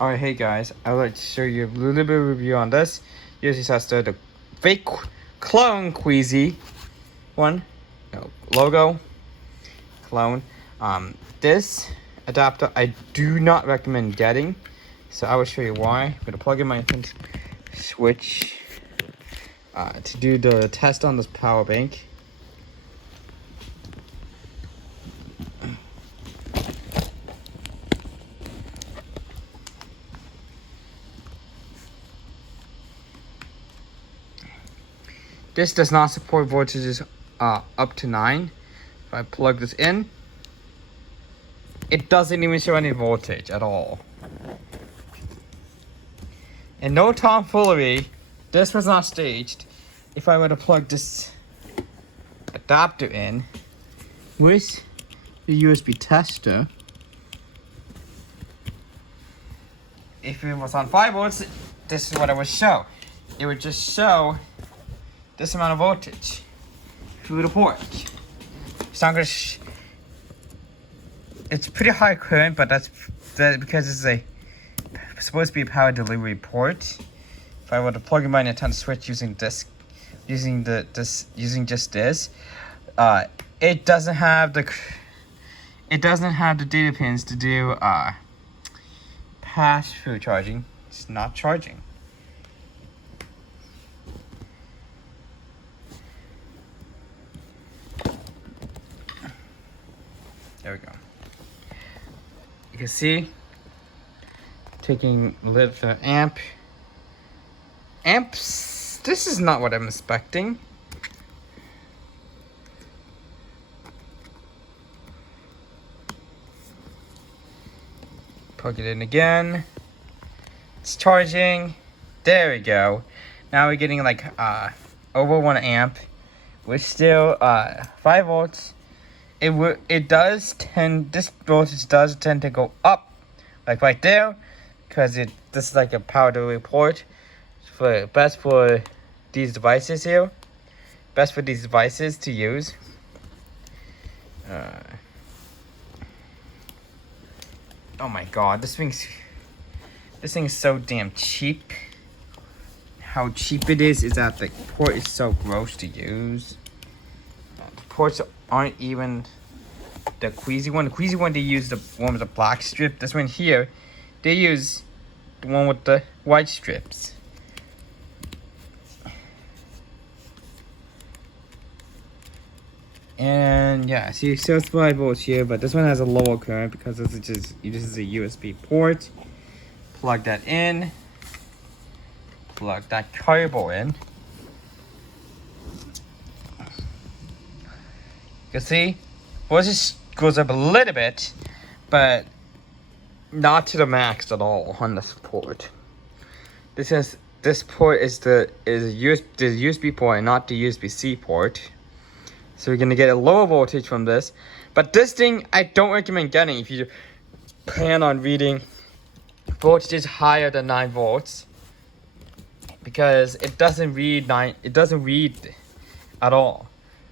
Alright, hey guys, I would like to show you a little bit of review on this. Usually has the fake clone keweisi one. No, logo clone. This adapter I do not recommend getting. So I will show you why. I'm gonna plug in my switch to do the test on this power bank. This does not support voltages up to 9. If I plug this in, it doesn't even show any voltage at all. And no tomfoolery, this was not staged. If I were to plug this adapter in with the USB tester, if it was on 5 volts, this is what it would show. It would just show this amount of voltage through the port. It's not gonna it's pretty high current, but that's because it's supposed to be a power delivery port. If I were to plug in my Nintendo Switch using just this, it doesn't have the data pins to do pass-through charging. It's not charging. There we go. You can see, taking the amps. This is not what I'm expecting. Plug it in again. It's charging. There we go. Now we're getting like over 1 amp. We're still 5 volts. This voltage does tend to go up, like right there, because this is like a power delivery port. Best for these devices here. Best for these devices to use. Oh my god, this thing is so damn cheap. How cheap it is that the port is so gross to use. The ports aren't even the keweisi one. The keweisi one, they use the one with the black strip. This one here, they use the one with the white strips. And yeah, see, it shows 5 volts here, but this one has a lower current because this is a USB port. Plug that in. Plug that cable in. You can see, voltage goes up a little bit, but not to the max at all on this port. This port is the USB port and not the USB-C port. So we're gonna get a lower voltage from this. But this thing I don't recommend getting if you plan on reading voltages higher than 9 volts. Because it doesn't read at all.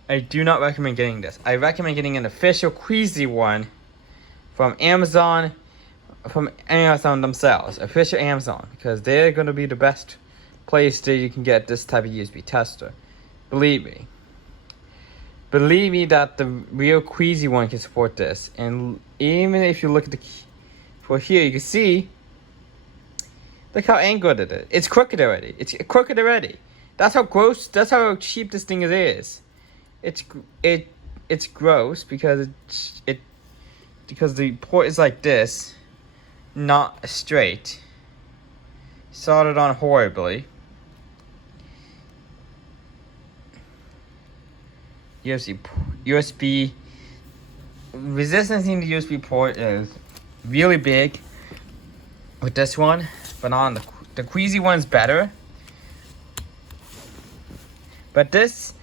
I do not recommend getting this. I recommend getting an official keweisi one from Amazon themselves, official Amazon, because they're going to be the best place that you can get this type of USB tester. Believe me. Believe me that the real keweisi one can support this. And even if you look at for here, you can see, look how angled it is. It's crooked already. It's crooked already. That's how gross. That's how cheap this thing is. It's gross because because the port is like this, not straight. Soldered on horribly. USB resistance in the USB port is really big with this one, but not on the keweisi one's better. But this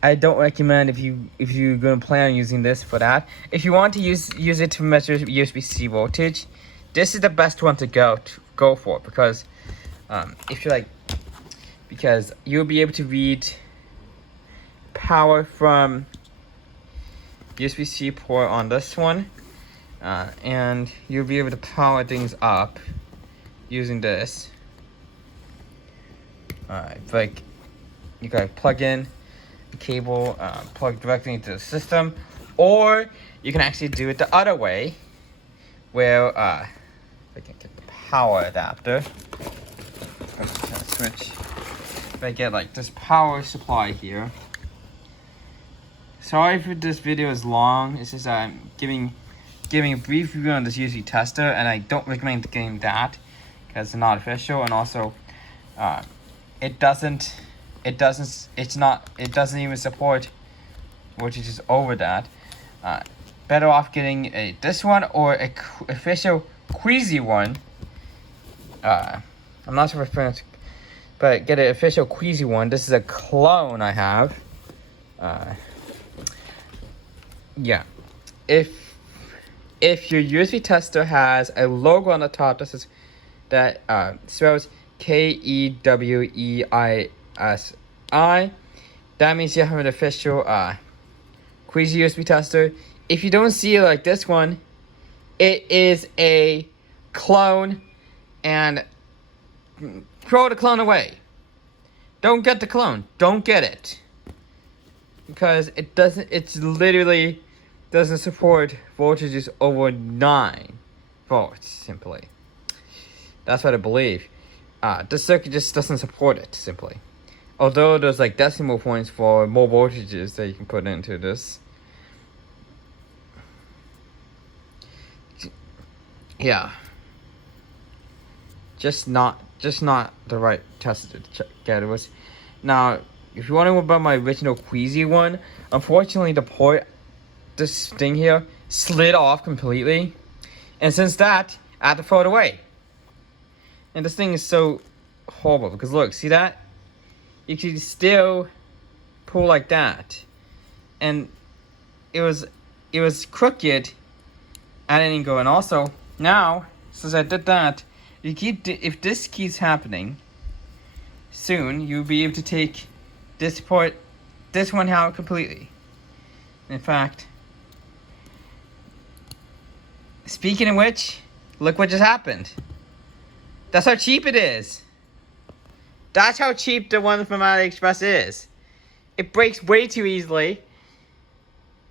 I don't recommend if you're gonna plan on using this for that. If you want to use it to measure USB-C voltage, this is the best one to go for because because you'll be able to read power from USB-C port on this one, and you'll be able to power things up using this. Alright, like you gotta plug in the cable, plug directly into the system, or you can actually do it the other way, where I can get the power adapter. Switch. If I get like this power supply here. Sorry if this video is long. It's just I'm giving a brief review on this USB tester, and I don't recommend getting that because it's not official, and also it doesn't even support voltages over that. Better off getting this one or a official keweisi one. I'm not sure if it's, but get an official keweisi one. This is a clone I have. Yeah, if your USB tester has a logo on the top that spells keweisi, that means you have an official keweisi USB tester. If you don't see it like this one, it is a clone, and throw the clone away. Don't get the clone. Don't get it. Because it literally doesn't support voltages over 9 volts, simply. That's what I believe. This circuit just doesn't support it, simply. Although there's like decimal points for more voltages that you can put into this. Yeah. Just not the right tester to get. It was. Now, if you want to know about my original keweisi one, unfortunately the port, this thing here, slid off completely, and since that, I had to throw it away. And this thing is so horrible because look, see that? You can still pull like that, and it was crooked. I didn't go, and also now since I did that, if this keeps happening, soon you'll be able to take this one out completely. In fact, speaking of which, look what just happened. That's how cheap it is. That's how cheap the one from AliExpress is. It breaks way too easily.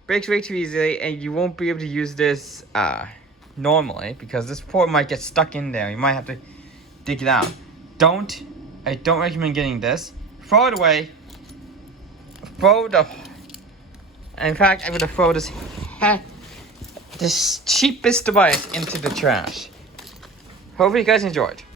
And you won't be able to use this normally because this port might get stuck in there. You might have to dig it out. I don't recommend getting this. Throw it away. In fact, I'm gonna throw this cheapest device into the trash. Hope you guys enjoyed.